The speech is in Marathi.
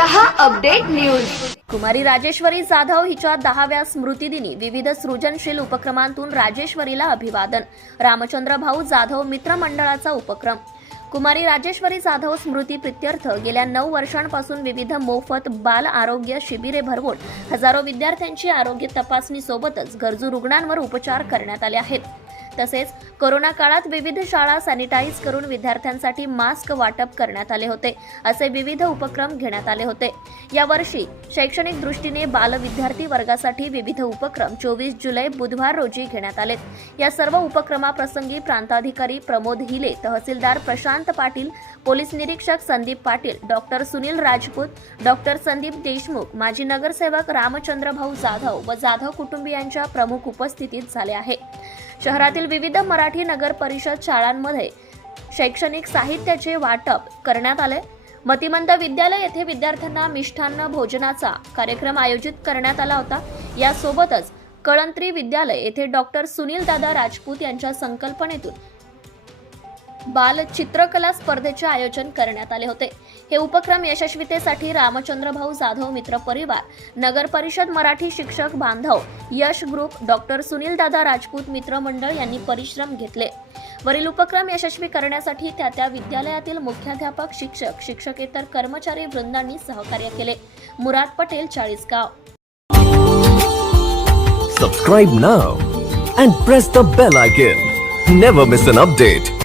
न्यूज कुमारी राजेश्वरी जाधव हिच्या दहाव्या स्मृतिदिनी विविध सृजनशील उपक्रमांतून राजेश्वरीला अभिवादन. रामचंद्र भाऊ जाधव मित्र मंडळाचा उपक्रम. कुमारी राजेश्वरी जाधव स्मृती प्रित्यर्थ गेल्या नऊ वर्षांपासून विविध मोफत बाल आरोग्य शिबिरे भरवून हजारो विद्यार्थ्यांची आरोग्य तपासणीसोबतच गरजू रुग्णांवर उपचार करण्यात आले आहेत. तसेच कोरोना काळात विविध शाळा सॅनिटाईज करून विद्यार्थ्यांसाठी मास्क वाटप करण्यात आले होते. असे विविध उपक्रम घेण्यात आले होते. यावर्षी शैक्षणिक दृष्टीने बाल विद्यार्थी वर्गासाठी विविध उपक्रम चोवीस जुलै बुधवार रोजी घेण्यात आलेत या सर्व उपक्रमाप्रसंगी प्रांताधिकारी प्रमोद हिले तहसीलदार प्रशांत पाटील पोलीस निरीक्षक संदीप पाटील डॉक्टर सुनील राजपूत डॉक्टर संदीप देशमुख माजी नगरसेवक रामचंद्र भाऊ जाधव व जाधव कुटुंबियांच्या प्रमुख उपस्थितीत झाले आहे. शहरातील विविध मराठी नगर परिषद शाळांमध्ये शैक्षणिक साहित्याचे वाटप करण्यात आले. मतिमंद विद्यालय येथे विद्यार्थ्यांना मिष्ठान्न भोजनाचा कार्यक्रम आयोजित करण्यात आला होता. यासोबतच कळंत्री विद्यालय येथे डॉक्टर सुनील दादा राजपूत यांच्या संकल्पनेतून बाल चित्रकला स्पर्धेचे आयोजन करण्यात आले होते. हे उपक्रम यशस्वीतेसाठी रामचंद्रभाऊ जाधव मित्र परिवार नगर परिषद मराठी शिक्षक बांधव यश ग्रुप डॉक्टर सुनील दादा राजपूत मित्रमंडळ यांनी परिश्रम घेतले. वरील उपक्रम यशस्वी करण्यासाठी त्या त्या विद्यालयातील मुख्याध्यापक शिक्षक शिक्षकेतर कर्मचारी वृंदांनी सहकार्य केले. Murad Patel Chalisgaon. Subscribe now and press the bell icon never miss an update